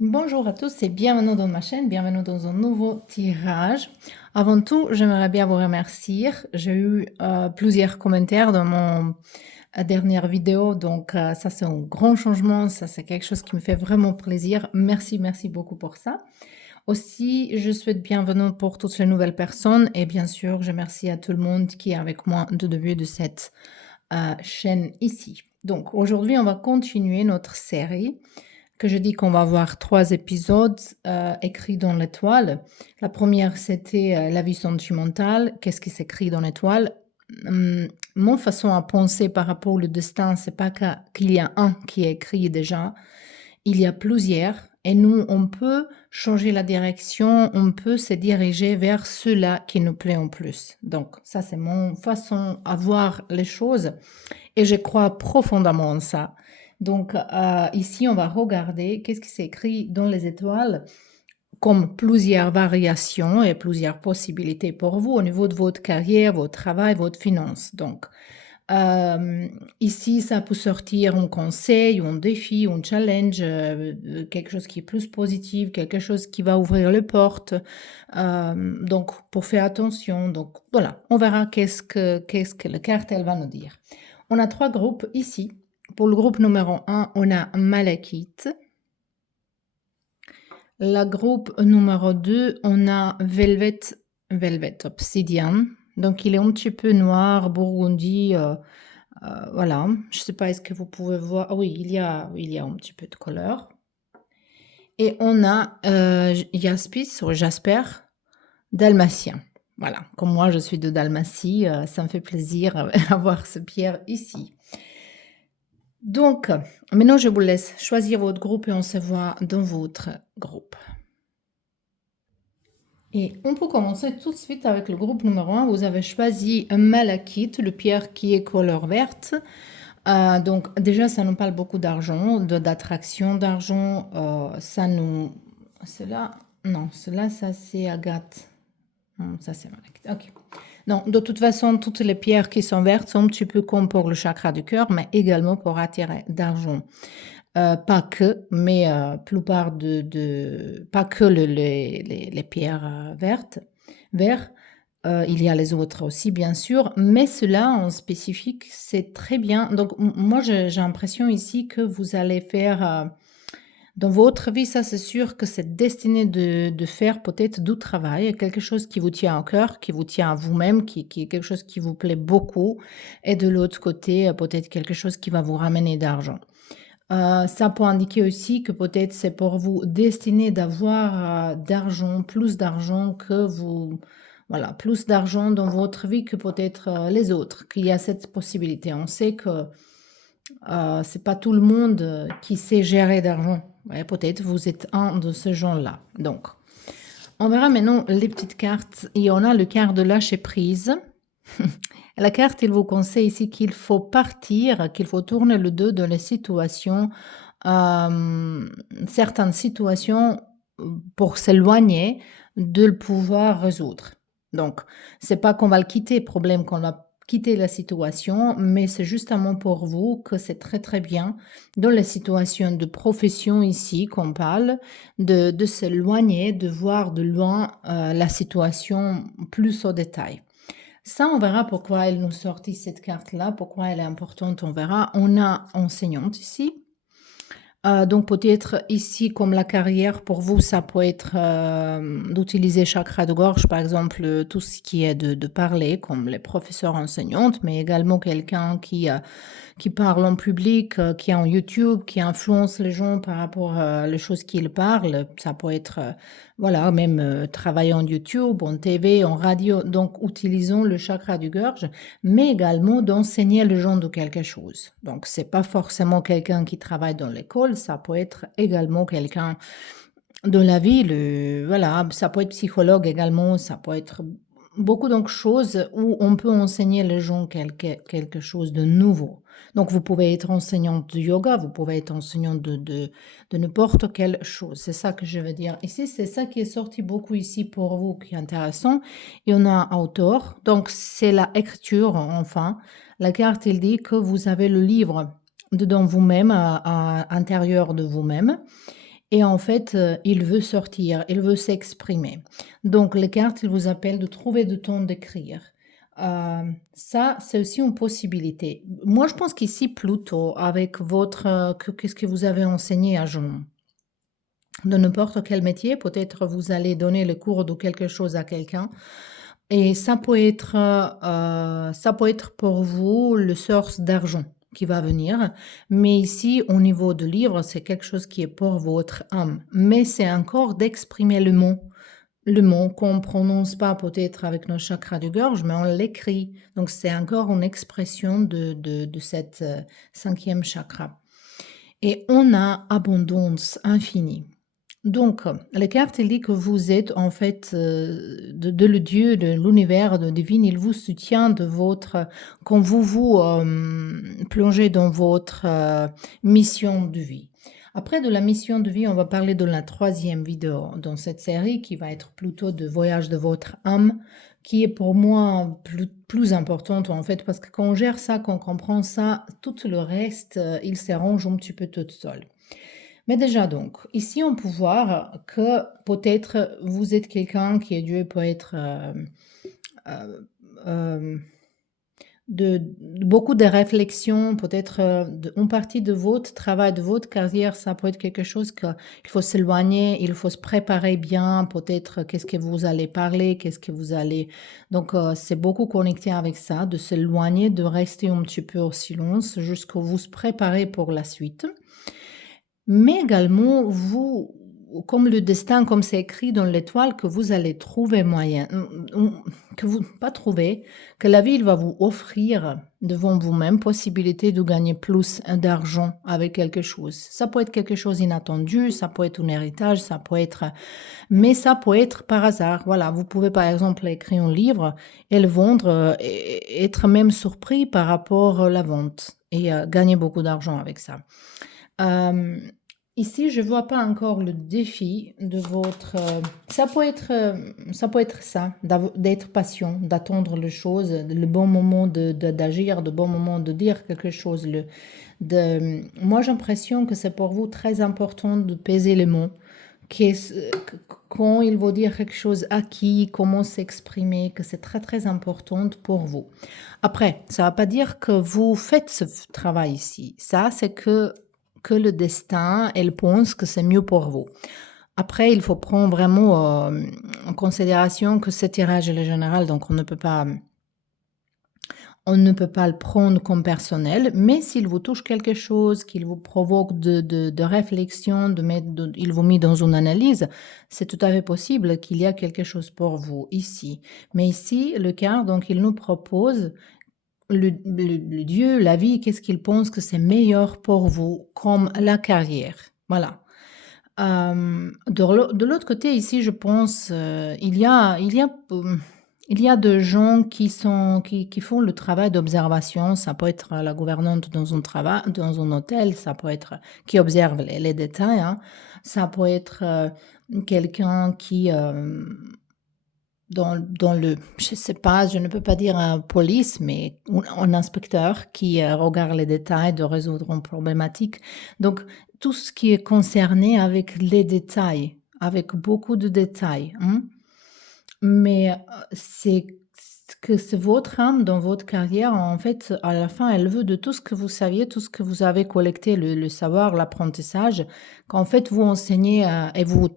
Bonjour à tous et bienvenue dans ma chaîne, bienvenue dans un nouveau tirage. Avant tout, j'aimerais bien vous remercier. J'ai eu plusieurs commentaires dans mon dernière vidéo, donc ça c'est un grand changement, ça c'est quelque chose qui me fait vraiment plaisir. Merci, merci beaucoup pour ça. Aussi, je souhaite bienvenue pour toutes les nouvelles personnes et bien sûr, je remercie à tout le monde qui est avec moi du début de cette chaîne ici. Donc aujourd'hui, on va continuer notre série que je dis qu'on va voir 3 épisodes écrits dans l'étoile. La première, c'était la vie sentimentale. Qu'est-ce qui s'écrit dans l'étoile? Mon façon à penser par rapport au destin, c'est pas qu'il y a un qui est écrit déjà. Il y a plusieurs. Et nous, on peut changer la direction, on peut se diriger vers ceux-là qui nous plaît en plus. Donc, ça, c'est mon façon à voir les choses. Et je crois profondément en ça. Donc, ici, on va regarder qu'est-ce qui s'écrit dans les étoiles comme plusieurs variations et plusieurs possibilités pour vous au niveau de votre carrière, votre travail, votre finance. Donc, ici, ça peut sortir un conseil, un défi, un challenge, quelque chose qui est plus positif, quelque chose qui va ouvrir les portes. Donc, pour faire attention. Donc, voilà, on verra qu'est-ce que la carte, elle va nous dire. On a 3 groupes ici. Pour le groupe numéro 1, on a Malachite. Le groupe numéro 2, on a Velvet Obsidian. Donc, il est un petit peu noir, burgundy, voilà. Je ne sais pas, est-ce que vous pouvez voir? Ah oui, il y a un petit peu de couleur. Et on a Jaspis ou Jasper dalmatien. Voilà, comme moi je suis de Dalmatie, ça me fait plaisir d'avoir ce pierre ici. Donc, maintenant je vous laisse choisir votre groupe et on se voit dans votre groupe. Et on peut commencer tout de suite avec le groupe numéro 1. Vous avez choisi un malachite, le pierre qui est couleur verte. Donc déjà, ça nous parle beaucoup d'argent, d'attraction d'argent. Ça nous... Cela... Non, cela, ça c'est agate. Non, ça c'est malachite. Ok. Non, de toute façon, toutes les pierres qui sont vertes sont un petit peu comme pour le chakra du cœur, mais également pour attirer d'argent. Pas que, mais plupart pas que les pierres vertes. Il y a les autres aussi, bien sûr, mais cela en spécifique, c'est très bien. Donc, moi, j'ai l'impression ici que vous allez faire, dans votre vie, ça c'est sûr que c'est destiné de faire peut-être du travail, quelque chose qui vous tient au cœur, qui vous tient à vous-même, qui est quelque chose qui vous plaît beaucoup, et de l'autre côté, peut-être quelque chose qui va vous ramener d'argent. Ça peut indiquer aussi que peut-être c'est pour vous destiné d'avoir d'argent, plus d'argent que vous, voilà, plus d'argent dans votre vie que peut-être les autres, qu'il y a cette possibilité. On sait que c'est pas tout le monde qui sait gérer d'argent. Ouais, peut-être vous êtes un de ces gens-là. Donc, on verra maintenant les petites cartes. Et on a le quart de lâcher prise. La carte, il vous conseille ici qu'il faut partir, qu'il faut tourner le dos dans les situations, certaines situations pour s'éloigner de le pouvoir résoudre. Donc, c'est pas qu'on va le quitter, problème qu'on va quitter la situation, mais c'est justement pour vous que c'est très très bien dans les situations de profession ici qu'on parle, de s'éloigner, de voir de loin la situation plus au détail. Ça, on verra pourquoi elle nous sortit cette carte-là, pourquoi elle est importante, on verra. On a enseignante ici. Donc peut-être ici, comme la carrière, pour vous, ça peut être d'utiliser chakra de gorge, par exemple, tout ce qui est de parler, comme les professeurs enseignantes, mais également quelqu'un qui parle en public, qui est en YouTube, qui influence les gens par rapport aux choses qu'il parle. Ça peut être, voilà, même travailler en YouTube, en TV, en radio. Donc, utilisons le chakra du gorge, mais également d'enseigner les gens de quelque chose. Donc, c'est pas forcément quelqu'un qui travaille dans l'école, ça peut être également quelqu'un dans la ville, voilà, ça peut être psychologue également, ça peut être beaucoup de choses où on peut enseigner les gens quelque chose de nouveau. Donc, vous pouvez être enseignante de yoga, vous pouvez être enseignante de n'importe quelle chose. C'est ça que je veux dire. Ici, c'est ça qui est sorti beaucoup ici pour vous, qui est intéressant. Et on a auteur, donc c'est la écriture, enfin. La carte, il dit que vous avez le livre dedans vous-même, à l'intérieur de vous-même. et en fait, il veut sortir, il veut s'exprimer. Donc les cartes, ils vous appellent de trouver du temps d'écrire. Ça, c'est aussi une possibilité. Moi, je pense qu'ici, plutôt avec votre, qu'est-ce que vous avez enseigné à Jean? De n'importe quel métier, peut-être vous allez donner le cours de quelque chose à quelqu'un et ça peut être pour vous le source d'argent qui va venir. Mais ici, au niveau du livre, c'est quelque chose qui est pour votre âme. Mais c'est encore d'exprimer le mot. Le mot qu'on ne prononce pas peut-être avec nos chakras de gorge, mais on l'écrit. Donc c'est encore une expression de cette cinquième chakra. Et on a abondance infinie. Donc, les cartes, il dit que vous êtes en fait de le Dieu, de l'univers, de divine, il vous soutient de votre, quand vous plongez dans votre mission de vie. Après de la mission de vie, on va parler de la troisième vidéo dans cette série qui va être plutôt de voyage de votre âme, qui est pour moi plus importante en fait, parce que quand on gère ça, quand on comprend ça, tout le reste, il s'arrange un petit peu tout seul. Mais déjà donc, ici on peut voir que peut-être vous êtes quelqu'un qui est Dieu peut être euh, euh, beaucoup de réflexions, peut-être une partie de votre travail, de votre carrière, ça peut être quelque chose qu'il faut s'éloigner, il faut se préparer bien, peut-être qu'est-ce que vous allez parler, qu'est-ce que vous allez... Donc c'est beaucoup connecté avec ça, de s'éloigner, de rester un petit peu au silence jusqu'à vous se préparer pour la suite. Mais également, vous, comme le destin, comme c'est écrit dans l'étoile, que vous allez trouver moyen, que vous, pas trouver, que la vie il va vous offrir devant vous-même possibilité de gagner plus d'argent avec quelque chose. Ça peut être quelque chose inattendu, ça peut être un héritage, ça peut être, mais ça peut être par hasard. Voilà, vous pouvez par exemple écrire un livre et le vendre, et être même surpris par rapport à la vente et gagner beaucoup d'argent avec ça. Hem, Ici, je vois pas encore le défi de votre, ça peut être ça, d'être patient, d'attendre les choses, le bon moment d'agir, le bon moment de dire quelque chose, moi, j'ai l'impression que c'est pour vous très important de peser les mots, quand il veut dire quelque chose à qui, comment s'exprimer, que c'est très, très important pour vous. Après, ça va pas dire que vous faites ce travail ici. Ça, c'est que le destin, elle pense que c'est mieux pour vous. Après, il faut prendre vraiment en considération que ce tirage est général, donc on ne peut pas le prendre comme personnel, mais s'il vous touche quelque chose, qu'il vous provoque de réflexion, il vous met dans une analyse, c'est tout à fait possible qu'il y a quelque chose pour vous ici. Mais ici, le cœur, donc, il nous propose le Dieu, la vie, qu'est-ce qu'il pense que c'est meilleur pour vous, comme la carrière. Voilà. De l'autre côté, ici, je pense, il y a de gens qui font le travail d'observation. Ça peut être la gouvernante dans un travail, dans un hôtel, ça peut être qui observe les détails, hein. Ça peut être quelqu'un qui, dans le, je sais pas, je ne peux pas dire un police, mais un inspecteur qui regarde les détails de résoudre une problématique. Donc, tout ce qui est concerné avec les détails, avec beaucoup de détails, hein. Mais c'est que c'est votre âme dans votre carrière, en fait, à la fin, elle veut de tout ce que vous saviez, tout ce que vous avez collecté, le savoir, l'apprentissage, qu'en fait, vous enseignez et vous,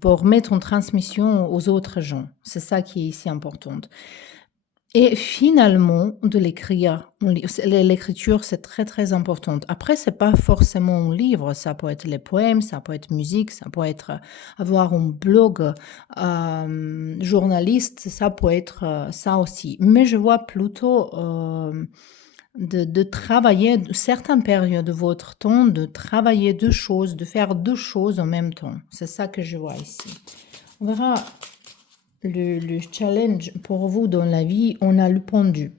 pour mettre en transmission aux autres gens. C'est ça qui est ici important. Et finalement, de l'écrire. L'écriture, c'est très, très important. Après, c'est pas forcément un livre. Ça peut être les poèmes, ça peut être musique, ça peut être avoir un blog journaliste, ça peut être ça aussi. Mais je vois plutôt de travailler certaines périodes de votre temps, de travailler deux choses, de faire deux choses en même temps. C'est ça que je vois ici. On verra le challenge pour vous dans la vie, on a le pendu.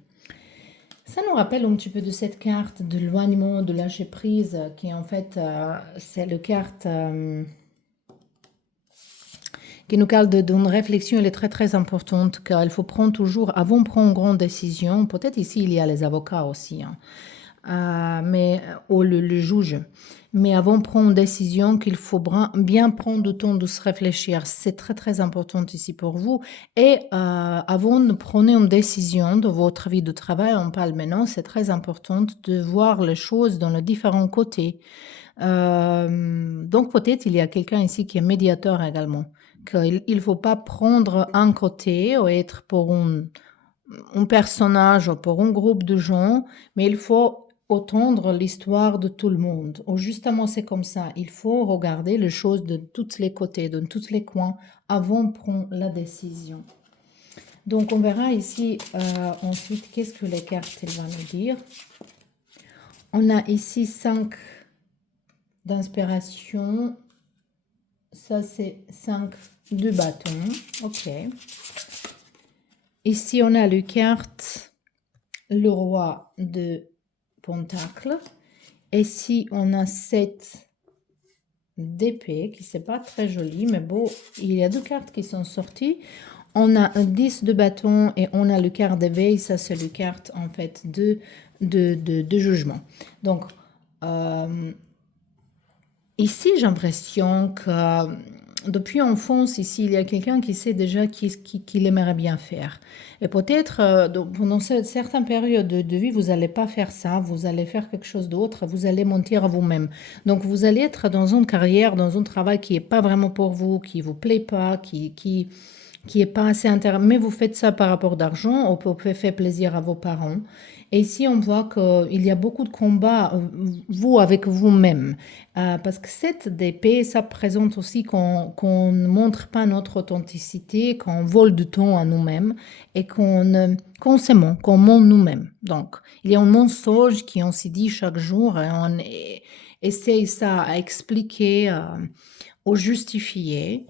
Ça nous rappelle un petit peu de cette carte de l'éloignement, de lâcher prise, qui en fait, c'est le carte qui nous parle d'une réflexion, elle est très très importante, car il faut prendre toujours, avant de prendre une grande décision, peut-être ici il y a les avocats aussi, hein, mais ou le juge. Mais avant de prendre une décision qu'il faut bien prendre le temps de se réfléchir. C'est très, très important ici pour vous et avant de prendre une décision de votre vie de travail, on parle maintenant, c'est très important de voir les choses dans les différents côtés. Donc peut-être il y a quelqu'un ici qui est médiateur également, qu'il faut pas prendre un côté ou être pour un personnage ou pour un groupe de gens, mais il faut entendre l'histoire de tout le monde. Ou justement, c'est comme ça. Il faut regarder les choses de tous les côtés, de tous les coins, avant de prendre la décision. Donc, on verra ici ensuite qu'est-ce que les cartes elles vont nous dire. On a ici 5 d'inspiration. Ça, c'est 5 de bâton. OK. Ici, on a le carte, le roi de Pentacle. Et ici, on a 7 d'épée, qui c'est pas très joli, mais bon, il y a 2 cartes qui sont sorties. On a un 10 de bâton et on a le carte d'éveil. Ça, c'est le carte, en fait, de jugement. Donc, ici, j'ai l'impression que depuis enfance, ici, il y a quelqu'un qui sait déjà qu'il aimerait bien faire. Et peut-être, pendant certaines périodes de vie, vous n'allez pas faire ça, vous allez faire quelque chose d'autre, vous allez mentir à vous-même. Donc, vous allez être dans une carrière, dans un travail qui n'est pas vraiment pour vous, qui ne vous plaît pas, qui est pas assez intéressant. Mais vous faites ça par rapport d'argent, ou pour faire plaisir à vos parents. Et ici, on voit qu'il y a beaucoup de combats, vous, avec vous-même. Parce que cette d'épée, ça présente aussi qu'on ne montre pas notre authenticité, qu'on vole du temps à nous-mêmes et qu'on se ment, qu'on ment nous-mêmes. Donc, il y a un mensonge qui on s'y dit chaque jour et on essaye ça à expliquer, ou justifier.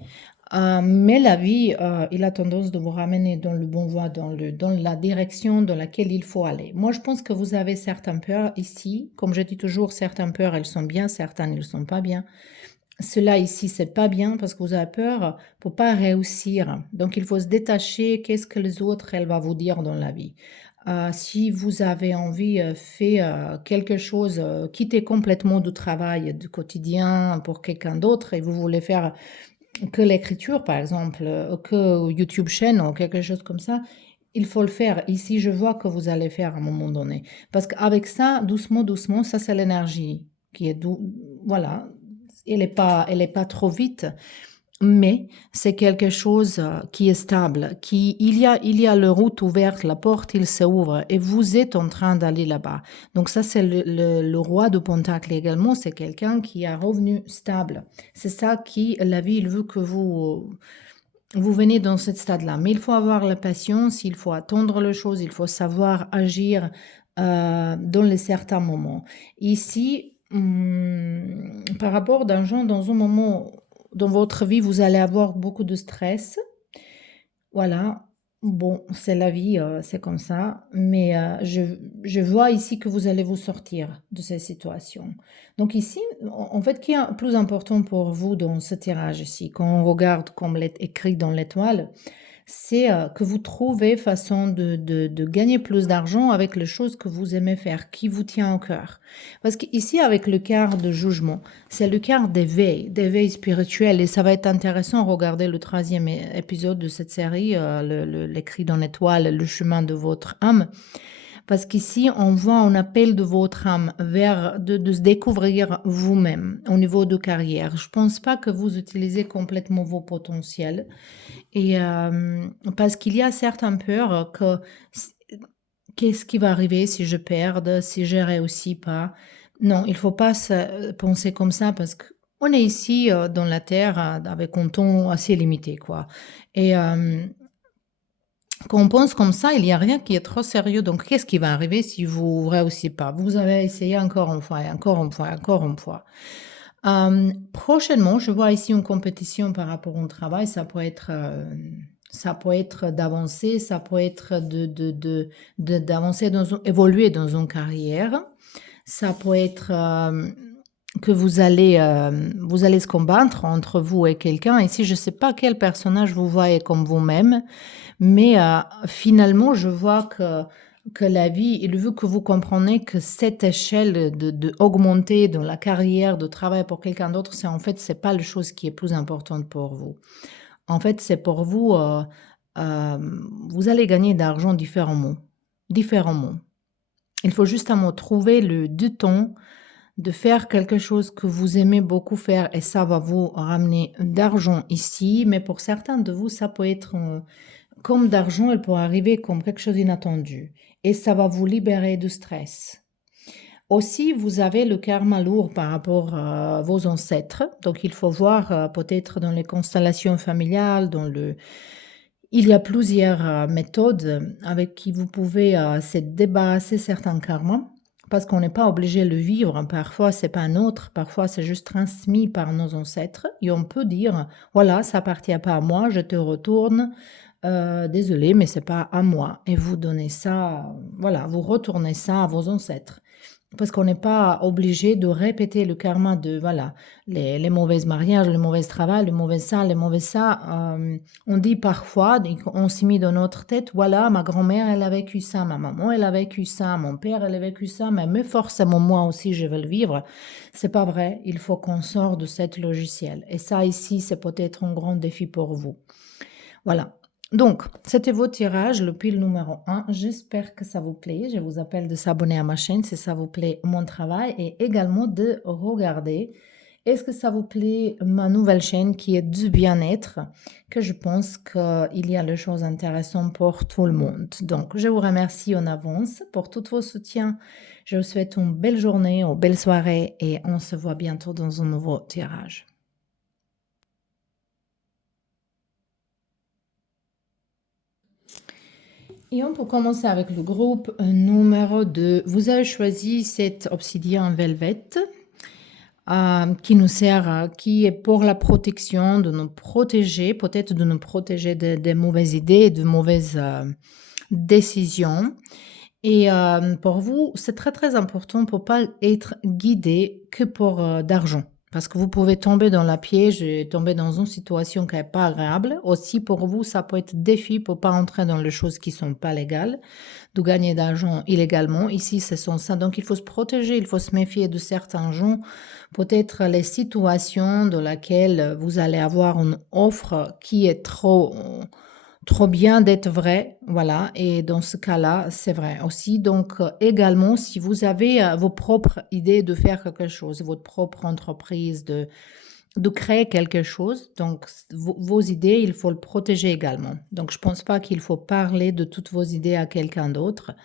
Mais la vie, il a tendance de vous ramener dans le bon voie, dans la direction dans laquelle il faut aller. Moi, je pense que vous avez certaines peurs ici. Comme je dis toujours, certaines peurs, elles sont bien, certaines, elles ne sont pas bien. Cela ici, c'est pas bien parce que vous avez peur pour pas réussir. Donc, il faut se détacher. Qu'est-ce que les autres, elles vont vous dire dans la vie? Si vous avez envie, faire quelque chose, quitter complètement du travail, du quotidien pour quelqu'un d'autre et vous voulez faire que l'écriture, par exemple, que YouTube chaîne ou quelque chose comme ça, il faut le faire. Ici, je vois que vous allez faire à un moment donné. Parce qu'avec ça, doucement, doucement, ça, c'est l'énergie qui est voilà, elle est pas trop vite, mais c'est quelque chose qui est stable, il y a la route ouverte, la porte, il s'ouvre et vous êtes en train d'aller là-bas. Donc ça, c'est le roi de Pentacle également, c'est quelqu'un qui a revenu stable. C'est ça qui, la vie, il veut que vous venez dans ce stade-là. Mais il faut avoir la patience, il faut attendre les choses, il faut savoir agir dans les certains moments. Ici, par rapport d'argent, dans un moment dans votre vie, vous allez avoir beaucoup de stress. Voilà. Bon, c'est la vie, c'est comme ça. Mais je vois ici que vous allez vous sortir de ces situations. Donc ici, en fait, qui est plus important pour vous dans ce tirage ici, quand on regarde comme écrit dans l'étoile, c'est que vous trouvez façon de gagner plus d'argent avec les choses que vous aimez faire, qui vous tient au cœur. Parce qu'ici, avec le quart de jugement, c'est le quart d'éveil spirituel. Et ça va être intéressant de regarder le 3e épisode de cette série, l'écrit dans l'étoile, le chemin de votre âme. Parce qu'ici, on voit un appel de votre âme vers de se découvrir vous-même au niveau de carrière. Je pense pas que vous utilisez complètement vos potentiels. Et parce qu'il y a certaines peurs que qu'est-ce qui va arriver si je perds, si je réussis pas. Non, il faut pas penser comme ça parce qu'on est ici dans la Terre avec un temps assez limité, quoi. Et quand on pense comme ça, il n'y a rien qui est trop sérieux. Donc, qu'est-ce qui va arriver si vous réussissez pas? Vous avez essayé encore une fois, et encore une fois, et encore une fois. Prochainement, je vois ici une compétition par rapport au travail. Ça peut être d'avancer, ça peut être d'avancer évoluer dans une carrière. Ça peut être que vous allez se combattre entre vous et quelqu'un. Ici, je ne sais pas quel personnage vous voyez comme vous-même, mais finalement, je vois que que la vie, il veut que vous compreniez que cette échelle de augmenter dans la carrière, de travail pour quelqu'un d'autre, c'est en fait, c'est pas la chose qui est plus importante pour vous. En fait, c'est pour vous, vous allez gagner d'argent différemment, différemment. Il faut justement trouver le du temps de faire quelque chose que vous aimez beaucoup faire et ça va vous ramener d'argent ici, mais pour certains de vous, ça peut être, comme d'argent, elle peut arriver comme quelque chose d'inattendu et ça va vous libérer de stress. Aussi, vous avez le karma lourd par rapport à vos ancêtres, donc il faut voir, peut-être dans les constellations familiales, il y a plusieurs, méthodes avec qui vous pouvez, se débarrasser certains karmas, parce qu'on n'est pas obligé de le vivre. Parfois, c'est pas nôtre, parfois c'est juste transmis par nos ancêtres et on peut dire: «Voilà, ça appartient pas à moi, je te retourne, désolé, mais c'est pas à moi» et vous donnez ça, voilà, vous retournez ça à vos ancêtres. Parce qu'on n'est pas obligé de répéter le karma de, voilà, les mauvais mariages, le mauvais travail, le mauvais ça, le mauvais ça. On dit parfois, on s'est mis dans notre tête, voilà, ma grand-mère, elle a vécu ça, ma maman, elle a vécu ça, mon père, elle a vécu ça, mais forcément, moi aussi, je vais le vivre. C'est pas vrai. Il faut qu'on sorte de cette logiciel. Et ça, ici, c'est peut-être un grand défi pour vous. Voilà. Donc, c'était vos tirages, le pile numéro 1. J'espère que ça vous plaît. Je vous appelle de s'abonner à ma chaîne si ça vous plaît mon travail et également de regarder. Est-ce que ça vous plaît ma nouvelle chaîne qui est du bien-être, que je pense qu'il y a des choses intéressantes pour tout le monde. Donc, je vous remercie en avance pour tous vos soutiens. Je vous souhaite une belle journée, une belle soirée et on se voit bientôt dans un nouveau tirage. Et on peut commencer avec le groupe numéro 2. Vous avez choisi cet obsidian velvet qui nous sert, qui est pour la protection, de nous protéger, peut-être de nous protéger des mauvaises idées, de mauvaises décisions. Et pour vous, c'est très très important pour pas être guidé que pour d'argent. Parce que vous pouvez tomber dans la piège et tomber dans une situation qui n'est pas agréable. Aussi, pour vous, ça peut être défi pour pas entrer dans les choses qui sont pas légales, de gagner d'argent illégalement. Ici, ce sont ça. Donc, il faut se protéger, il faut se méfier de certains gens. Peut-être les situations dans lesquelles vous allez avoir une offre qui est trop bien d'être vrai, voilà, et dans ce cas-là, c'est vrai aussi. Donc, également, si vous avez vos propres idées de faire quelque chose, votre propre entreprise, de créer quelque chose, donc vos idées, il faut le protéger également. Donc, je pense pas qu'il faut parler de toutes vos idées à quelqu'un d'autre.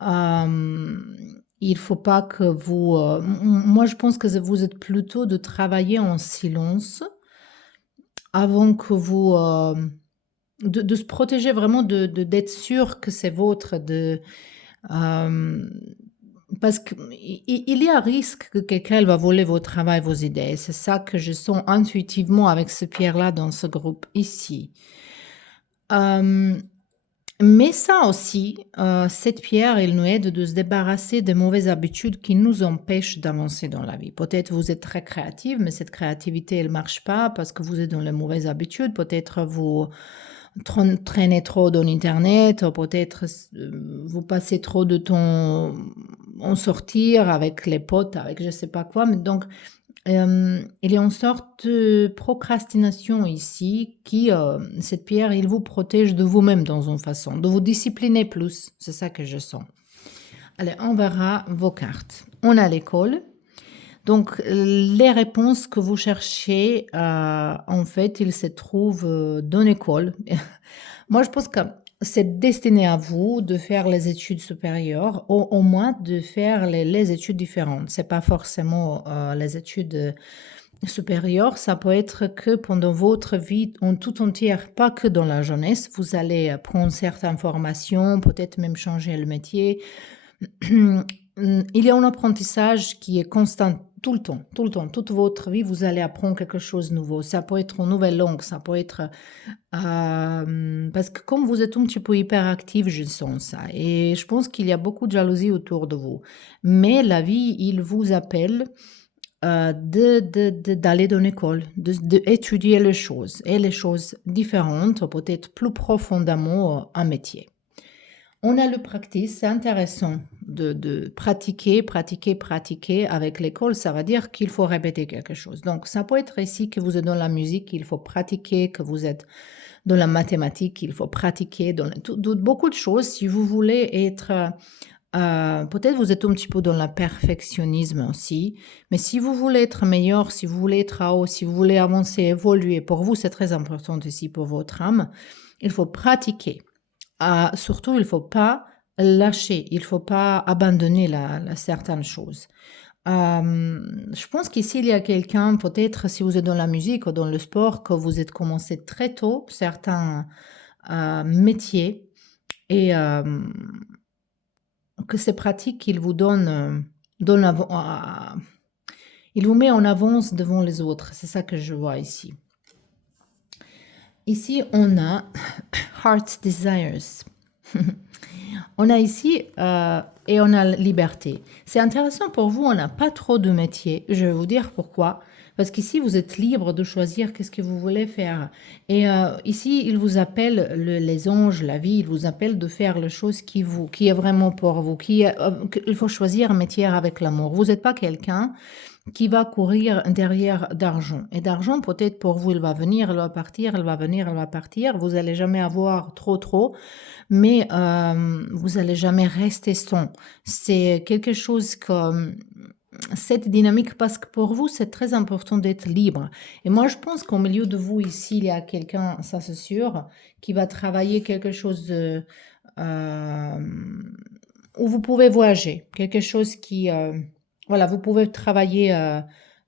Il faut pas que vous... moi, je pense que vous êtes plutôt de travailler en silence avant que vous... de se protéger vraiment, d'être sûr que c'est votre, parce qu'il y a risque que quelqu'un va voler vos travail, vos idées. C'est ça que je sens intuitivement avec ce pierre-là dans ce groupe ici. Mais ça aussi, cette pierre, elle nous aide de se débarrasser des mauvaises habitudes qui nous empêchent d'avancer dans la vie. Peut-être vous êtes très créative, mais cette créativité, elle marche pas parce que vous êtes dans les mauvaises habitudes. Peut-être vous traînez trop dans l'internet, ou peut-être vous passez trop de temps en sortir avec les potes, avec je sais pas quoi. Mais donc, il y a une sorte de procrastination ici qui, cette pierre, il vous protège de vous-même dans une façon, de vous discipliner plus. C'est ça que je sens. Allez, on verra vos cartes. On a l'école. Donc, les réponses que vous cherchez, en fait, ils se trouvent dans l'école. Moi, je pense que c'est destiné à vous de faire les études supérieures, au moins de faire les études différentes. C'est pas forcément les études supérieures, ça peut être que pendant votre vie en tout entière, pas que dans la jeunesse, vous allez prendre certaines formations, peut-être même changer le métier. Il y a un apprentissage qui est constant tout le temps, tout le temps. Toute votre vie, vous allez apprendre quelque chose de nouveau. Ça peut être une nouvelle langue, ça peut être... parce que comme vous êtes un petit peu hyperactif, je sens ça. Et je pense qu'il y a beaucoup de jalousie autour de vous. Mais la vie, il vous appelle d'aller dans l'école, d'étudier les choses, et les choses différentes, peut-être plus profondément un métier. On a le practice, c'est intéressant de pratiquer, pratiquer, pratiquer avec l'école, ça veut dire qu'il faut répéter quelque chose. Donc ça peut être ici que vous êtes dans la musique, il faut pratiquer, que vous êtes dans la mathématique, il faut pratiquer, dans beaucoup de choses. Si vous voulez être, peut-être vous êtes un petit peu dans le perfectionnisme aussi, mais si vous voulez être meilleur, si vous voulez être à haut, si vous voulez avancer, évoluer, pour vous c'est très important aussi pour votre âme, il faut pratiquer. Surtout, il faut pas lâcher, il faut pas abandonner certaines choses. Je pense qu'ici, il y a quelqu'un, peut-être si vous êtes dans la musique ou dans le sport, que vous êtes commencé très tôt certains métiers et que ces pratiques, il vous il vous met en avance devant les autres. C'est ça que je vois ici. Ici, on a Heart Desires. On a ici et on a liberté. C'est intéressant pour vous, on n'a pas trop de métiers. Je vais vous dire pourquoi. Parce qu'ici, vous êtes libre de choisir qu'est-ce que vous voulez faire. Et ici, il vous appelle, les anges, la vie, il vous appelle de faire les choses qui est vraiment pour vous. Il faut choisir un métier avec l'amour. Vous n'êtes pas quelqu'un qui va courir derrière d'argent. Et d'argent, peut-être pour vous, il va venir, il va partir, il va venir, il va partir. Vous allez jamais avoir trop, mais vous allez jamais rester sans. C'est quelque chose comme cette dynamique, parce que pour vous, c'est très important d'être libre. Et moi, je pense qu'au milieu de vous, ici, il y a quelqu'un, ça c'est sûr, qui va travailler quelque chose euh, où vous pouvez voyager, quelque chose qui, voilà, vous pouvez travailler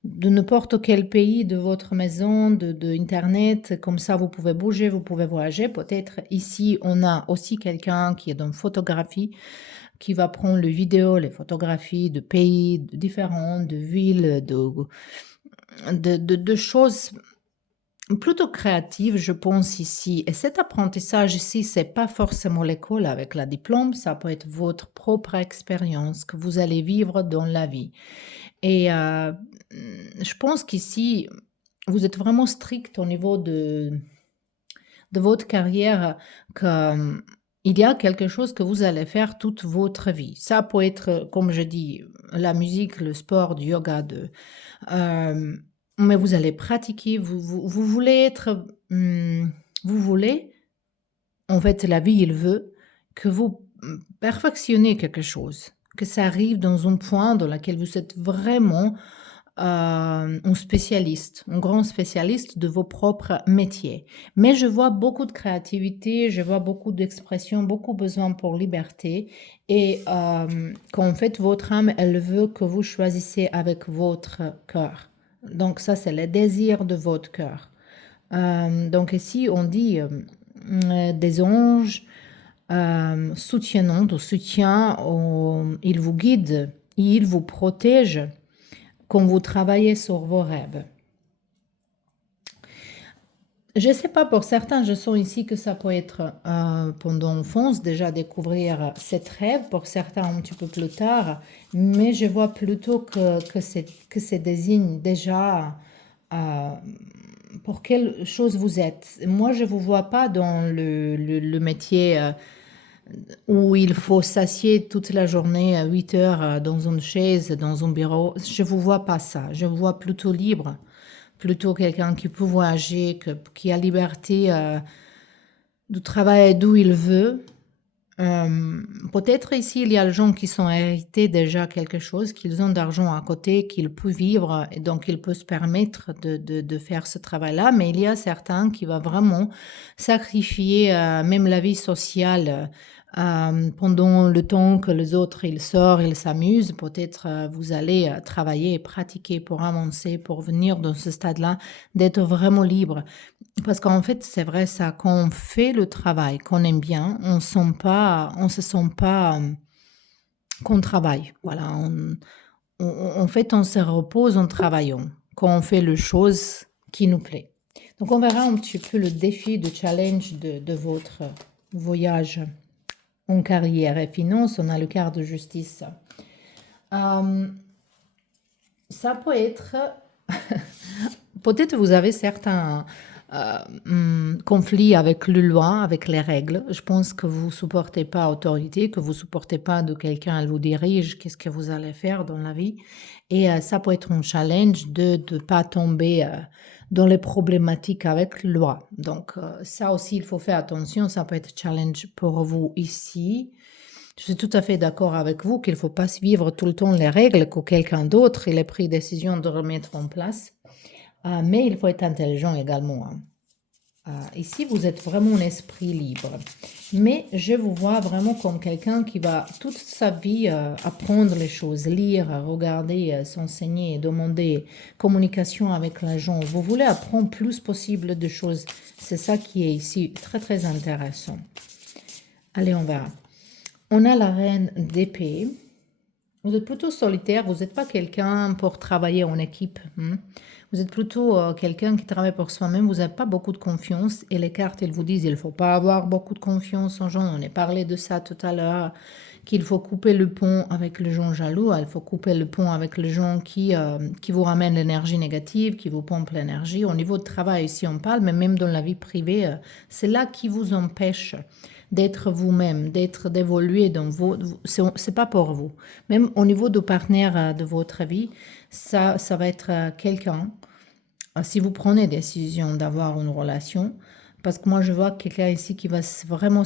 de n'importe quel pays, de votre maison, de Internet, comme ça vous pouvez bouger, vous pouvez voyager. Peut-être ici, on a aussi quelqu'un qui est dans photographie, qui va prendre les vidéos, les photographies de pays différents, de villes, de choses plutôt créatives, je pense ici. Et cet apprentissage ici, c'est pas forcément l'école avec la diplôme, ça peut être votre propre expérience que vous allez vivre dans la vie. Et je pense qu'ici, vous êtes vraiment strict au niveau de votre carrière, que il y a quelque chose que vous allez faire toute votre vie. Ça peut être, comme je dis, la musique, le sport, du yoga, mais vous allez pratiquer, vous voulez être, vous voulez, en fait, la vie, il veut que vous perfectionnez quelque chose, que ça arrive dans un point dans lequel vous êtes vraiment un spécialiste, un grand spécialiste de vos propres métiers. Mais je vois beaucoup de créativité, je vois beaucoup d'expression, beaucoup besoin pour liberté et qu'en fait, votre âme, elle veut que vous choisissez avec votre cœur. Donc ça, c'est le désir de votre cœur. Donc ici, on dit des anges soutiennant, de soutien, ils vous guident, ils vous protègent quand vous travaillez sur vos rêves. Je ne sais pas, pour certains, je sens ici que ça peut être pendant l'enfance, déjà découvrir cette rêve, pour certains un petit peu plus tard, mais je vois plutôt que c'est désigne déjà pour quelle chose vous êtes. Moi, je ne vous vois pas dans le métier où il faut s'assied toute la journée à 8 heures dans une chaise, dans un bureau. Je ne vous vois pas ça. Je vous vois plutôt libre, plutôt quelqu'un qui peut voyager, qui a liberté de travailler d'où il veut. Peut-être ici, il y a des gens qui sont hérités déjà quelque chose, qu'ils ont d'argent à côté, qu'ils peuvent vivre et donc ils peuvent se permettre de faire ce travail-là. Mais il y a certains qui vont vraiment sacrifier même la vie sociale pendant le temps que les autres, ils sortent, ils s'amusent. Peut-être vous allez travailler et pratiquer pour avancer, pour venir dans ce stade-là, d'être vraiment libre. Parce qu'en fait, c'est vrai ça, quand on fait le travail qu'on aime bien, on se sent pas qu'on travaille. Voilà, en fait, on se repose en travaillant quand on fait les choses qui nous plaît. Donc, on verra un petit peu le défi, le challenge de votre voyage en carrière et finance. On a le quart de justice. Ça peut être, peut-être vous avez certains conflit avec le loi, avec les règles. Je pense que vous supportez pas autorité, que vous supportez pas de quelqu'un, elle vous dirige, qu'est-ce que vous allez faire dans la vie. Et ça peut être un challenge de ne pas tomber dans les problématiques avec le loi. Donc ça aussi, il faut faire attention, ça peut être challenge pour vous ici. Je suis tout à fait d'accord avec vous qu'il ne faut pas suivre tout le temps les règles que quelqu'un d'autre il ait pris décision de remettre en place. Mais il faut être intelligent également, hein. Ici, vous êtes vraiment un esprit libre. Mais je vous vois vraiment comme quelqu'un qui va toute sa vie apprendre les choses, lire, regarder, s'enseigner, demander, communication avec les gens. Vous voulez apprendre plus possible de choses. C'est ça qui est ici très, très intéressant. Allez, on verra. On a la reine d'épée. Vous êtes plutôt solitaire, vous n'êtes pas quelqu'un pour travailler en équipe, hein. Vous êtes plutôt quelqu'un qui travaille pour soi-même, vous n'avez pas beaucoup de confiance et les cartes, elles vous disent il ne faut pas avoir beaucoup de confiance en gens. On a parlé de ça tout à l'heure, qu'il faut couper le pont avec les gens jaloux, il faut couper le pont avec les gens qui vous ramènent l'énergie négative, qui vous pompent l'énergie. Au niveau de travail, ici on parle, mais même dans la vie privée, c'est là qui vous empêche d'être vous-même, d'évoluer dans c'est pas pour vous. Même au niveau du partenaire de votre vie, ça va être quelqu'un, si vous prenez décision d'avoir une relation, parce que moi je vois quelqu'un ici qui va vraiment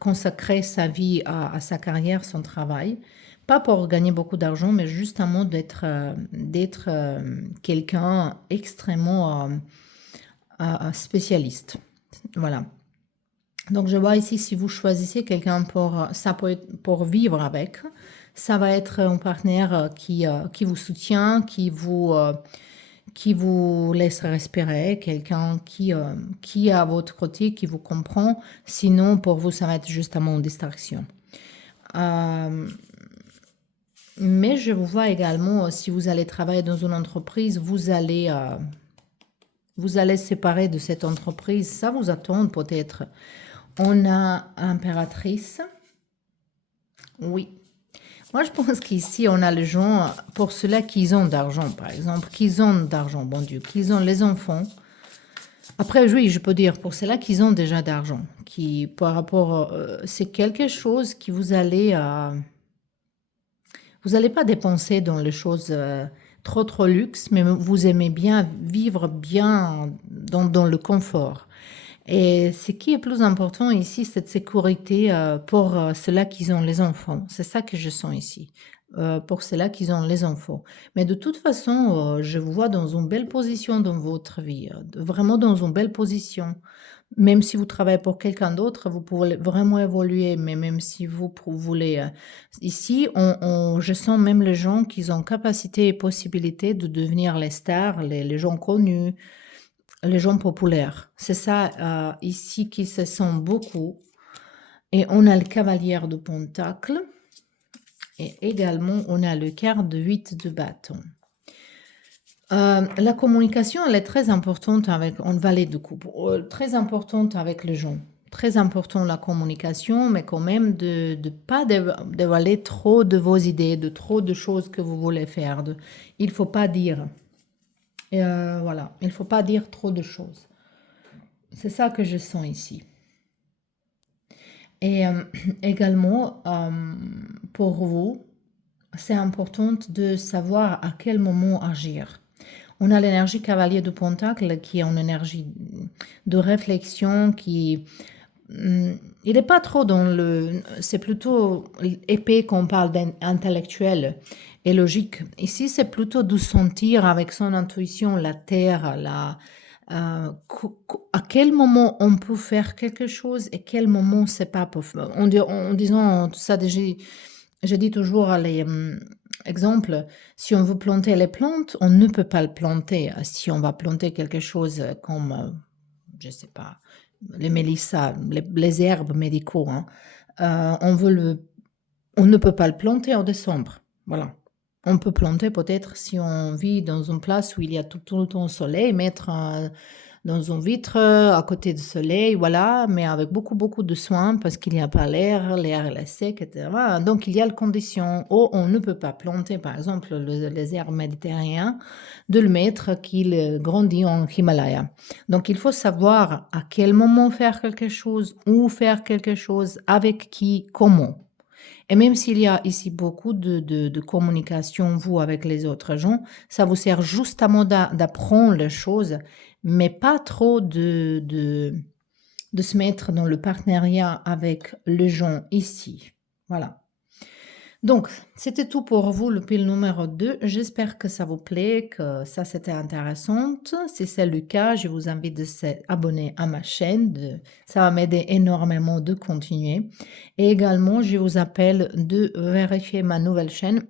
consacrer sa vie à sa carrière, son travail, pas pour gagner beaucoup d'argent, mais justement d'être quelqu'un extrêmement spécialiste. Voilà. Donc je vois ici, si vous choisissez quelqu'un ça peut être pour vivre avec, ça va être un partenaire qui vous soutient, qui vous laisse respirer, quelqu'un qui est à votre côté, qui vous comprend. Sinon, pour vous, ça va être justement une distraction. Mais je vous vois également, si vous allez travailler dans une entreprise, vous allez séparer de cette entreprise. Ça vous attend peut-être. On a l'impératrice. Oui. Moi, je pense qu'ici, on a les gens, pour ceux-là qui ont d'argent, par exemple, qui ont d'argent, bon Dieu, qui ont les enfants. Après, oui, je peux dire, pour ceux-là qui ont déjà d'argent, qui, par rapport, c'est quelque chose que vous allez pas dépenser dans les choses trop luxe, mais vous aimez bien vivre bien dans le confort. Et ce qui est plus important ici, cette sécurité pour ceux-là qui ont les enfants. C'est ça que je sens ici, pour ceux-là qui ont les enfants. Mais de toute façon, je vous vois dans une belle position dans votre vie, vraiment dans une belle position. Même si vous travaillez pour quelqu'un d'autre, vous pouvez vraiment évoluer, mais même si vous voulez... ici, je sens même les gens qui ont capacité et possibilité de devenir les stars, les gens connus, les gens populaires. C'est ça ici qui se sent beaucoup. Et on a le cavalier de Pentacle. Et également, on a le quart de 8 de bâton. La communication, elle est très importante en valet de coupe. Très importante avec les gens. Très important la communication, mais quand même de ne pas dévoiler trop de vos idées, de trop de choses que vous voulez faire. Il ne faut pas dire. Voilà, il ne faut pas dire trop de choses. C'est ça que je sens ici. Et également, pour vous, c'est important de savoir à quel moment agir. On a l'énergie cavalier de Pentacle qui est une énergie de réflexion qui... il n'est pas trop dans le... C'est plutôt épais qu'on parle d'intellectuel et logique. Ici, c'est plutôt de sentir avec son intuition la terre, à quel moment on peut faire quelque chose et quel moment c'est pas possible. En disant tout ça, déjà, je dis toujours les exemples, si on veut planter les plantes, on ne peut pas le planter. Si on va planter quelque chose comme, je sais pas, les mélissas, les herbes médicaux, hein, on ne peut pas le planter en décembre. Voilà. On peut planter peut-être si on vit dans une place où il y a tout le temps soleil, mettre dans une vitre, à côté du soleil, voilà, mais avec beaucoup, beaucoup de soin parce qu'il n'y a pas l'air il est sec et cetera. Donc il y a les conditions où on ne peut pas planter, par exemple, les herbes méditerranéens, de le mettre qu'il, grandit en Himalaya. Donc il faut savoir à quel moment faire quelque chose, où faire quelque chose, avec qui, comment. Et même s'il y a ici beaucoup de communication, vous, avec les autres gens, ça vous sert justement d'apprendre les choses, mais pas trop de se mettre dans le partenariat avec les gens ici. Voilà. Donc, c'était tout pour vous, le pile numéro 2. J'espère que ça vous plaît, que ça c'était intéressant. Si c'est le cas, je vous invite de s'abonner à ma chaîne. Ça va m'aider énormément de continuer. Et également, je vous appelle de vérifier ma nouvelle chaîne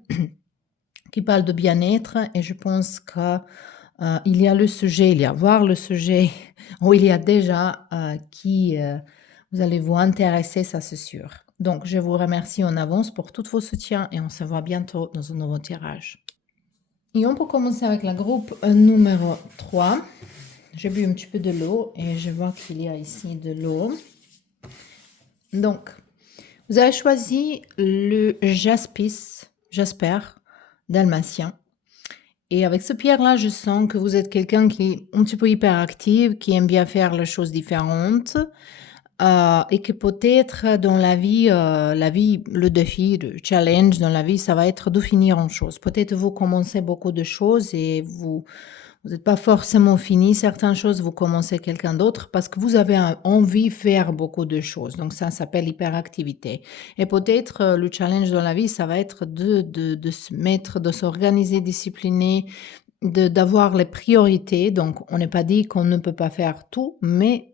qui parle de bien-être. Et je pense que il y a le sujet, il y a voir le sujet, où il y a déjà qui vous allez vous intéresser, ça c'est sûr. Donc, je vous remercie en avance pour tous vos soutiens et on se voit bientôt dans un nouveau tirage. Et on peut commencer avec la groupe numéro 3. J'ai bu un petit peu de l'eau et je vois qu'il y a ici de l'eau. Donc, vous avez choisi le Jasper dalmatien. Et avec ce pierre-là, je sens que vous êtes quelqu'un qui est un petit peu hyperactif, qui aime bien faire les choses différentes et que peut-être dans la vie, le défi, le challenge dans la vie, ça va être de finir en chose. Peut-être vous commencez beaucoup de choses et vous n'êtes pas forcément fini certaines choses, vous commencez quelqu'un d'autre parce que vous avez envie de faire beaucoup de choses. Donc ça s'appelle hyperactivité. Et peut-être le challenge dans la vie, ça va être de se mettre, de s'organiser, discipliner, d'avoir les priorités. Donc on n'est pas dit qu'on ne peut pas faire tout, mais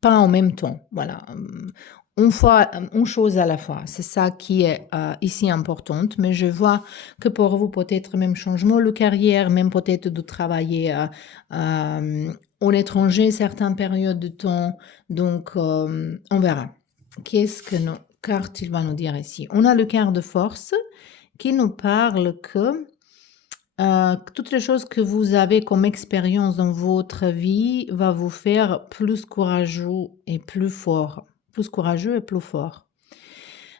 pas en même temps. Voilà. Une chose à la fois. C'est ça qui est ici importante. Mais je vois que pour vous, peut-être même changement de carrière, même peut-être de travailler en étranger certaines périodes de temps. Donc, on verra. Qu'est-ce que nos cartes il va nous dire ici? On a le quart de force qui nous parle que toutes les choses que vous avez comme expérience dans votre vie va vous faire plus courageux et plus fort. Plus courageux et plus fort.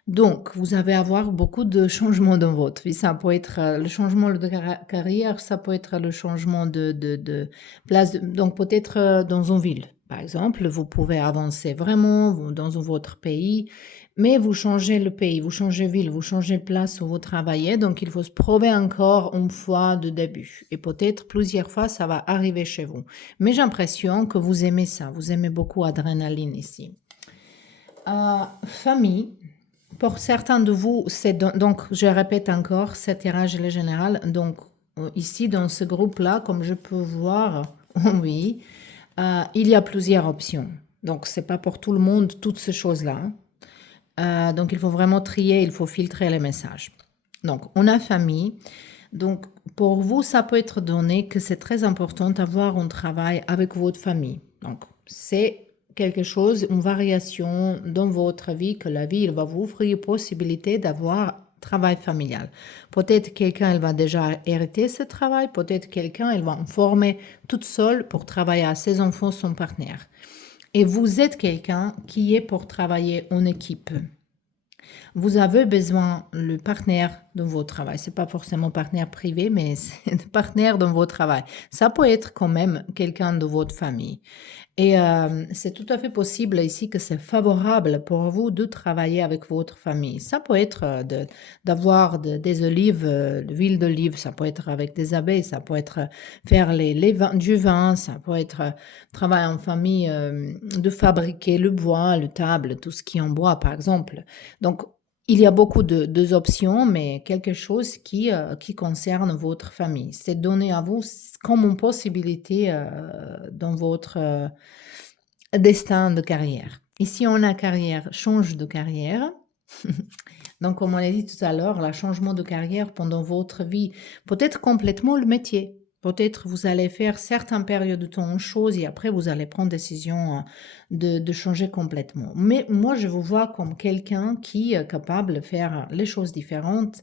Donc, vous allez avoir beaucoup de changements dans votre vie. Ça peut être le changement de carrière, ça peut être le changement de place. Donc, peut-être dans une ville, par exemple, vous pouvez avancer vraiment dans votre pays, mais vous changez le pays, vous changez ville, vous changez de place où vous travaillez. Donc, il faut se prouver encore une fois de début. Et peut-être plusieurs fois, ça va arriver chez vous. Mais j'ai l'impression que vous aimez ça. Vous aimez beaucoup l'adrénaline ici. Famille. Pour certains de vous, c'est donc, je répète encore, c'est tirage le général. Donc, ici, dans ce groupe-là, comme je peux voir, oui, il y a plusieurs options. Donc, c'est pas pour tout le monde, toutes ces choses-là. Donc, il faut vraiment trier, il faut filtrer les messages. Donc, on a famille. Donc, pour vous, ça peut être donné que c'est très important d'avoir un travail avec votre famille. Donc, c'est quelque chose, une variation dans votre vie, que la vie, il va vous offrir possibilité d'avoir travail familial. Peut-être quelqu'un, il va déjà hériter ce travail, peut-être quelqu'un, il va en former toute seule pour travailler à ses enfants, son partenaire. Et vous êtes quelqu'un qui est pour travailler en équipe. Vous avez besoin le partenaire dans votre travail. C'est pas forcément partenaire privé, mais c'est le partenaire dans votre travail. Ça peut être quand même quelqu'un de votre famille. Et c'est tout à fait possible ici que c'est favorable pour vous de travailler avec votre famille. Ça peut être d'avoir des olives, de l'huile d'olive, ça peut être avec des abeilles, ça peut être faire du vin, ça peut être travailler en famille, de fabriquer le bois, le table, tout ce qui est en bois par exemple. Donc, il y a beaucoup d'options, mais quelque chose qui concerne votre famille. C'est donné à vous comme une possibilité dans votre destin de carrière. Ici, on a carrière, change de carrière. Donc, comme on a dit tout à l'heure, le changement de carrière pendant votre vie, peut-être complètement le métier. Peut-être vous allez faire certaines périodes de temps en chose et après vous allez prendre décision de changer complètement. Mais moi, je vous vois comme quelqu'un qui est capable de faire les choses différentes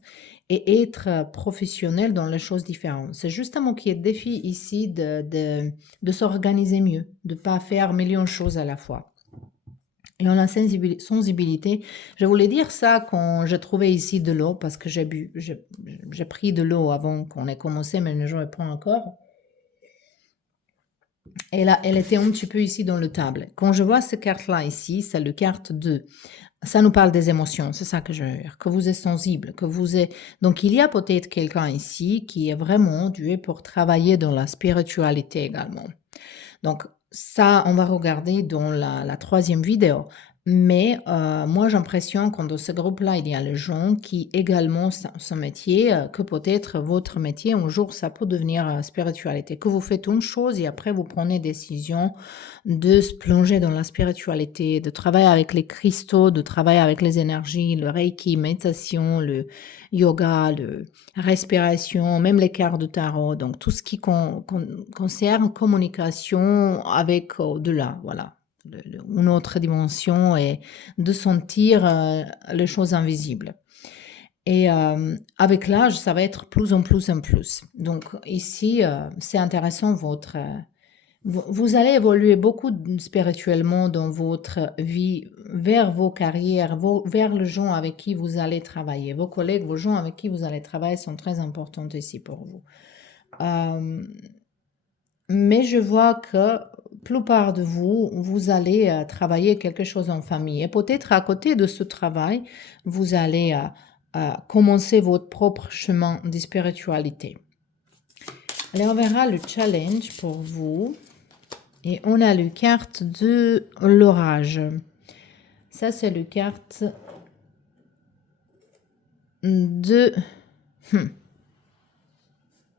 et être professionnel dans les choses différentes. C'est justement qui est le défi ici de s'organiser mieux, de ne pas faire millions de choses à la fois. Et on a sensibilité. Je voulais dire ça quand j'ai trouvé ici de l'eau, parce que j'ai pris de l'eau avant qu'on ait commencé, mais je ne prends encore. Et là, elle était un petit peu ici dans le table. Quand je vois cette carte-là ici, c'est le carte 2. Ça nous parle des émotions, c'est ça que je veux dire, que vous êtes sensible, que vous êtes... Donc, il y a peut-être quelqu'un ici qui est vraiment doué pour travailler dans la spiritualité également. Donc, ça, on va regarder dans la troisième vidéo. Mais moi, j'ai l'impression que dans ce groupe-là, il y a les gens qui également, ce métier, que peut-être votre métier, un jour, ça peut devenir spiritualité. Que vous faites une chose et après, vous prenez décision de se plonger dans la spiritualité, de travailler avec les cristaux, de travailler avec les énergies, le reiki, méditation, le yoga, respiration, même les cartes de tarot, donc tout ce qui concerne communication avec au-delà, voilà, une autre dimension et de sentir les choses invisibles. Et avec l'âge, ça va être plus en plus en plus. Donc ici, c'est intéressant vous allez évoluer beaucoup spirituellement dans votre vie vers vos carrières, vers les gens avec qui vous allez travailler. Vos collègues, vos gens avec qui vous allez travailler sont très importants ici pour vous. Mais je vois que plupart de vous, vous allez travailler quelque chose en famille. Et peut-être à côté de ce travail, vous allez commencer votre propre chemin de spiritualité. Allez, on verra le challenge pour vous. Et on a le carte de l'orage. Ça, c'est le carte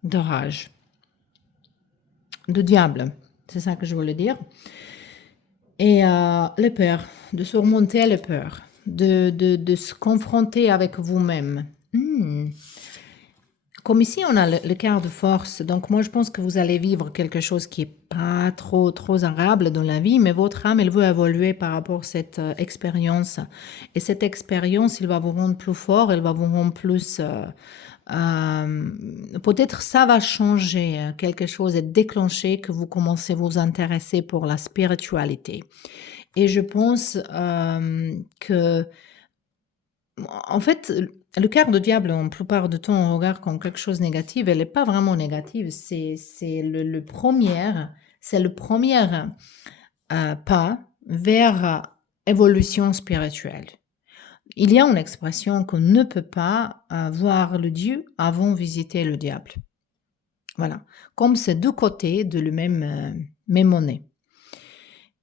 d'orage. De diable. C'est ça que je voulais dire. Et les peurs. De surmonter les peurs. De se confronter avec vous-même. Comme ici, on a le quart de force. Donc, moi, je pense que vous allez vivre quelque chose qui n'est pas trop agréable dans la vie, mais votre âme, elle veut évoluer par rapport à cette expérience. Et cette expérience, elle va vous rendre plus fort, elle va vous rendre plus... peut-être ça va changer quelque chose et déclencher que vous commencez à vous intéresser pour la spiritualité. Et je pense que... En fait, le quart de diable, en plupart du temps, on regarde comme quelque chose de négatif. Elle n'est pas vraiment négative. C'est le premier pas vers évolution spirituelle. Il y a une expression qu'on ne peut pas voir le Dieu avant de visiter le diable. Voilà. Comme c'est deux côtés de la même monnaie.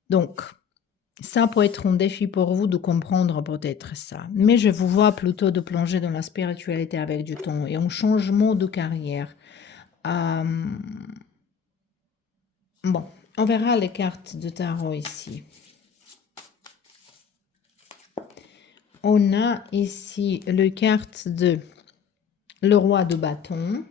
Donc, ça peut être un défi pour vous de comprendre peut-être ça. Mais je vous vois plutôt de plonger dans la spiritualité avec du temps et un changement de carrière. Bon, on verra les cartes de tarot ici. On a ici le carte de le roi de bâton.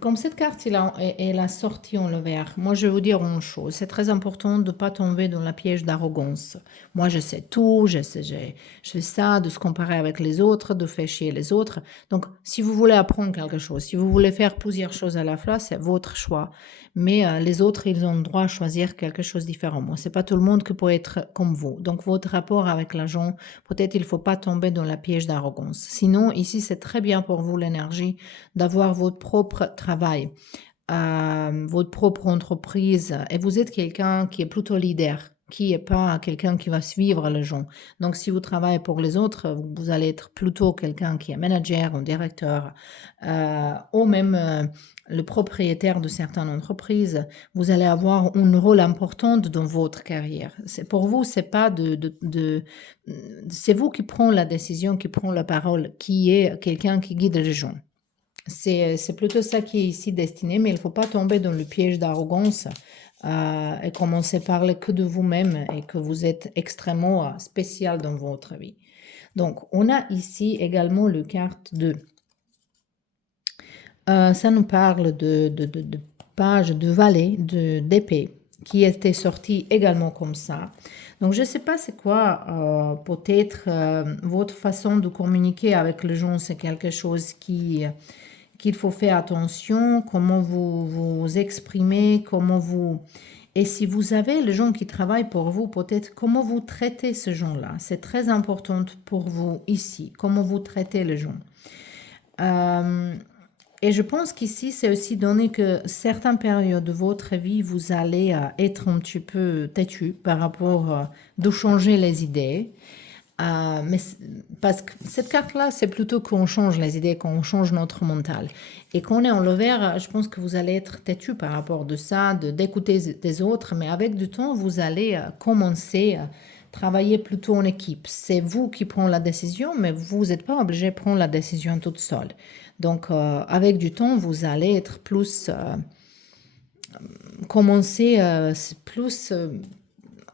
Comme cette carte elle a sorti en l'envers, moi je vais vous dire une chose, c'est très important de ne pas tomber dans la piège d'arrogance. Moi je sais tout, je fais ça, de se comparer avec les autres, de faire chier les autres. Donc si vous voulez apprendre quelque chose, si vous voulez faire plusieurs choses à la fois, c'est votre choix. Mais les autres, ils ont le droit à choisir quelque chose de différent. Moi, c'est pas tout le monde qui peut être comme vous. Donc votre rapport avec l'argent, peut-être il ne faut pas tomber dans la piège d'arrogance. Sinon, ici, c'est très bien pour vous l'énergie d'avoir votre propre travail, votre propre entreprise, et vous êtes quelqu'un qui est plutôt leader, qui n'est pas quelqu'un qui va suivre les gens. Donc, si vous travaillez pour les autres, vous allez être plutôt quelqu'un qui est manager ou directeur, ou même le propriétaire de certaines entreprises. Vous allez avoir un rôle important dans votre carrière. Pour vous, c'est pas c'est vous qui prenez la décision, qui prend la parole, qui est quelqu'un qui guide les gens. C'est plutôt ça qui est ici destiné, mais il ne faut pas tomber dans le piège d'arrogance et commencer à parler que de vous-même et que vous êtes extrêmement spécial dans votre vie. Donc, on a ici également le carte de Ça nous parle de pages de valets, d'épées, qui étaient sorties également comme ça. Donc, je ne sais pas c'est quoi, peut-être votre façon de communiquer avec les gens, c'est quelque chose qu'il faut faire attention, comment vous vous exprimez, comment vous... Et si vous avez les gens qui travaillent pour vous, peut-être comment vous traitez ces gens-là. C'est très important pour vous ici, comment vous traitez les gens. Euh, et je pense qu'ici, c'est aussi donné que certaines périodes de votre vie, vous allez être un petit peu têtu par rapport de changer les idées. Mais parce que cette carte-là, c'est plutôt qu'on change les idées, qu'on change notre mental. Et quand on est en l'envers, je pense que vous allez être têtu par rapport de ça, d'écouter des autres, mais avec du temps, vous allez commencer à travailler plutôt en équipe. C'est vous qui prenez la décision, mais vous n'êtes pas obligé de prendre la décision toute seule. Donc, avec du temps, vous allez être plus, commencer plus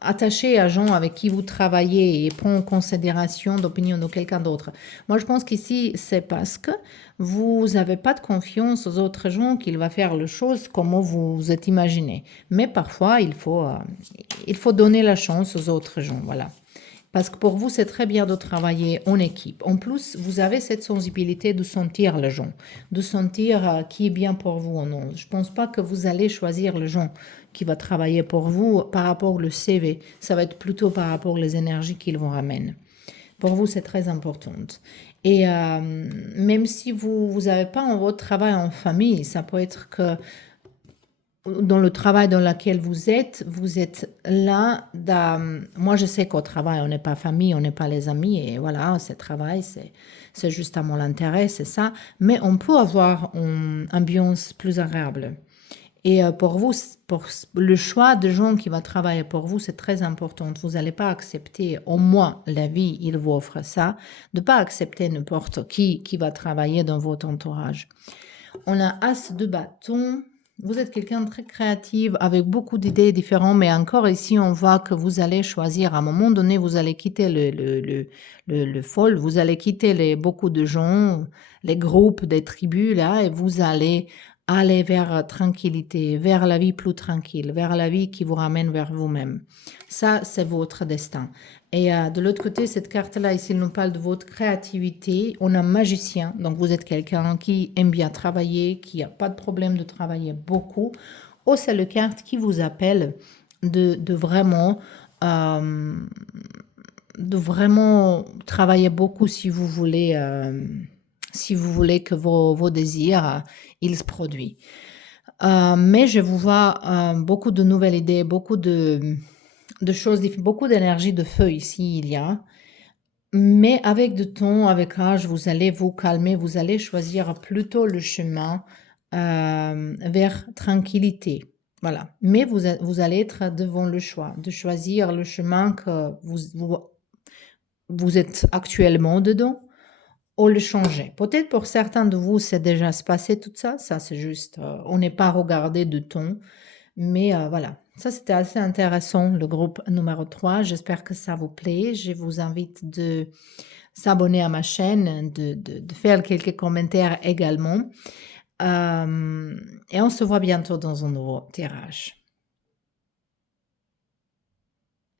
attaché à gens avec qui vous travaillez et prendre en considération l'opinion de quelqu'un d'autre. Moi, je pense qu'ici, c'est parce que vous n'avez pas de confiance aux autres gens qu'il va faire les choses comme vous vous êtes imaginé. Mais parfois, il faut donner la chance aux autres gens, voilà. Parce que pour vous, c'est très bien de travailler en équipe. En plus, vous avez cette sensibilité de sentir les gens, de sentir qui est bien pour vous ou non. Je ne pense pas que vous allez choisir le gens qui va travailler pour vous par rapport au CV. Ça va être plutôt par rapport aux énergies qu'ils vous ramènent. Pour vous, c'est très important. Et même si vous n'avez pas en votre travail en famille, ça peut être que dans le travail dans lequel vous êtes là. Moi, je sais qu'au travail, on n'est pas famille, on n'est pas les amis, et voilà, c'est travail, c'est justement l'intérêt, c'est ça. Mais on peut avoir une ambiance plus agréable. Et pour vous, pour le choix de gens qui va travailler pour vous, c'est très important. Vous n'allez pas accepter, au moins la vie, il vous offre ça, de ne pas accepter n'importe qui va travailler dans votre entourage. On a As de bâton. Vous êtes quelqu'un de très créatif, avec beaucoup d'idées différentes, mais encore ici, on voit que vous allez choisir, à un moment donné, vous allez quitter le folle, vous allez quitter beaucoup de gens, les groupes, des tribus, là, et vous allez aller vers tranquillité, vers la vie plus tranquille, vers la vie qui vous ramène vers vous-même. Ça, c'est votre destin. Et de l'autre côté, cette carte-là, ici, elle nous parle de votre créativité. On a magicien, donc vous êtes quelqu'un qui aime bien travailler, qui n'a pas de problème de travailler beaucoup. Ou c'est le carte qui vous appelle de vraiment, euh, de vraiment travailler beaucoup si vous voulez que vos désirs, ils se produisent. Mais je vous vois beaucoup de nouvelles idées, beaucoup de choses, beaucoup d'énergie de feu ici, il y a. Mais avec du temps, avec l'âge, vous allez vous calmer, vous allez choisir plutôt le chemin vers tranquillité. Voilà. Mais vous allez être devant le choix, de choisir le chemin que vous êtes actuellement dedans ou le changer. Peut-être pour certains de vous, c'est déjà se passé tout ça. Ça, c'est juste, on n'est pas regardé de temps. Mais voilà, ça c'était assez intéressant, le groupe numéro 3. J'espère que ça vous plaît. Je vous invite de s'abonner à ma chaîne, de faire quelques commentaires également. Et on se voit bientôt dans un nouveau tirage.